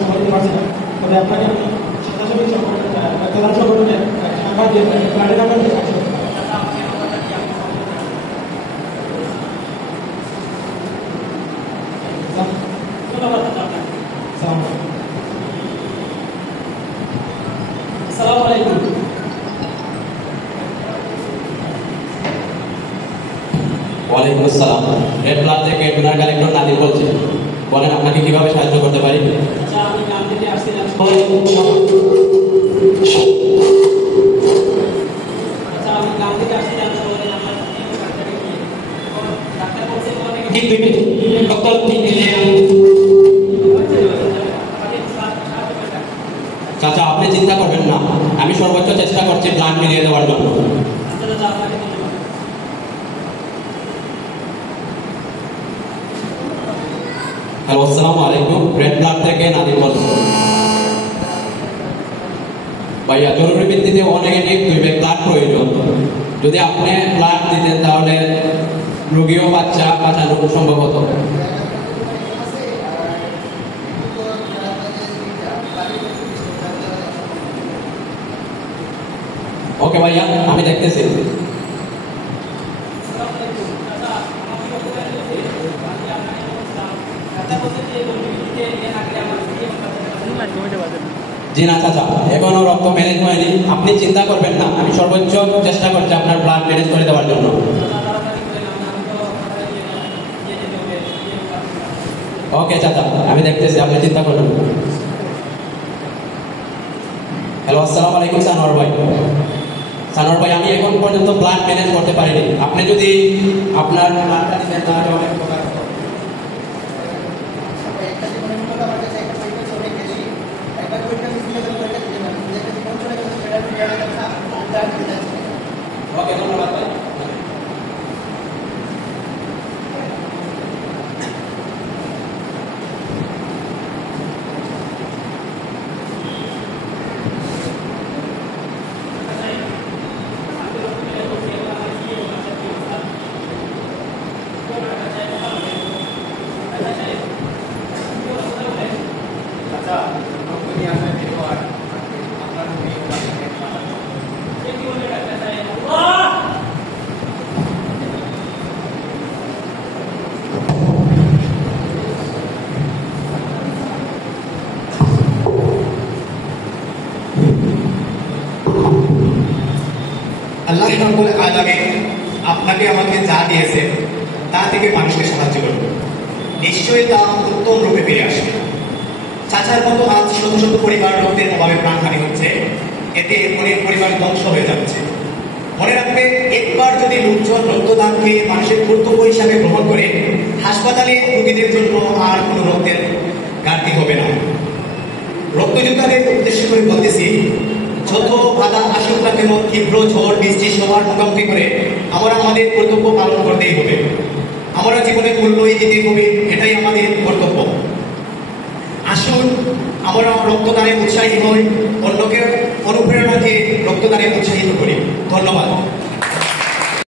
সবাই পারছে না, তবে আপনাকে আমি স্বেচ্ছাসেবী প্রধান সংগঠনের সংবাদ দিয়ে ব্লাডের নাম্বার দিয়ে আসবো। আসসালামু আলাইকুম। ওয়ালাইকুম আসসালাম। রেড ব্লাড থেকে ডোনার কালেক্টর নাদির বলছি। বলেন আপনাকে কিভাবে সাহায্য করতে পারি? আচ্ছা, আমি গ্রাম থেকে আসছিলাম। চাচা, আপনি চিন্তা করবেন না, আমি সর্বোচ্চ চেষ্টা করছি ব্লাড মিলিয়ে দেওয়ার জন্য। হ্যালো, আসসালামু আলাইকুম। রেড ব্লাড থেকে নাদির বলছি। ভাইয়া, জরুরি ভিত্তিতে ও নেগেটিভ 2 ব্যাগ ব্লাড প্রয়োজন। যদি আপনি ব্লাড দিতেন তাহলে রোগী ও বাচ্চা বাঁচানো সম্ভব হতো। ওকে ভাইয়া, আমি দেখতেছি। জি না চাচা, এখনো রক্ত ম্যানেজ হয়নি। আপনি চিন্তা করবেন না, আমি সর্বোচ্চ চেষ্টা করছি আপনার ব্লাড ম্যানেজ করে দেওয়ার জন্য। ওকে চাচা, আমি দেখতেছি, আপনি চিন্তা করবেন না। হ্যালো, আসসালামু আলাইকুম সানোয়ার ভাই। সানোয়ার ভাই, আমি এখন পর্যন্ত ব্লাড ম্যানেজ করতে পারিনি। আপনি যদি আপনার ব্লাডটা দিতেন তাহলে অনেক উপকার হতো। ওকে, ধন্যবাদ ভাই। আল্লাহ রাব্বুল আলামিন আপনাকে আমাকে যা দিয়েছে তা থেকে মানুষকে সাহায্য করবে, নিশ্চয়ই তা উত্তম রূপে ফিরে আসবে। চাচার মতো আজ শত শত পরিবার রক্তের অভাবে প্রাণহানি হচ্ছে, এতে অনেক পরিবার ধ্বংস হয়ে যাচ্ছে। মনে রাখবে, একবার যদি লোকজন রক্তদানকে মানুষের কর্তব্য হিসাবে গ্রহণ করে, হাসপাতালে রোগীদের জন্য আর কোনো রক্তের ঘাটতি হবে না। রক্তযোদ্ধাদের উদ্দেশ্য করে বলতেছি, যত বাধা আসুক না কেন, তীব্র ঝড় বৃষ্টি সবার মুখোমুখি করে আমরা আমাদের কর্তব্য পালন করতেই হবে। আমরা জীবনে মূল্যই দিতে হবে, এটাই আমাদের কর্তব্য। আসুন আমরা রক্তদানে উৎসাহী হই, অন্যকে অনুপ্রেরণা দিয়ে রক্তদানে উৎসাহিত করি। ধন্যবাদ।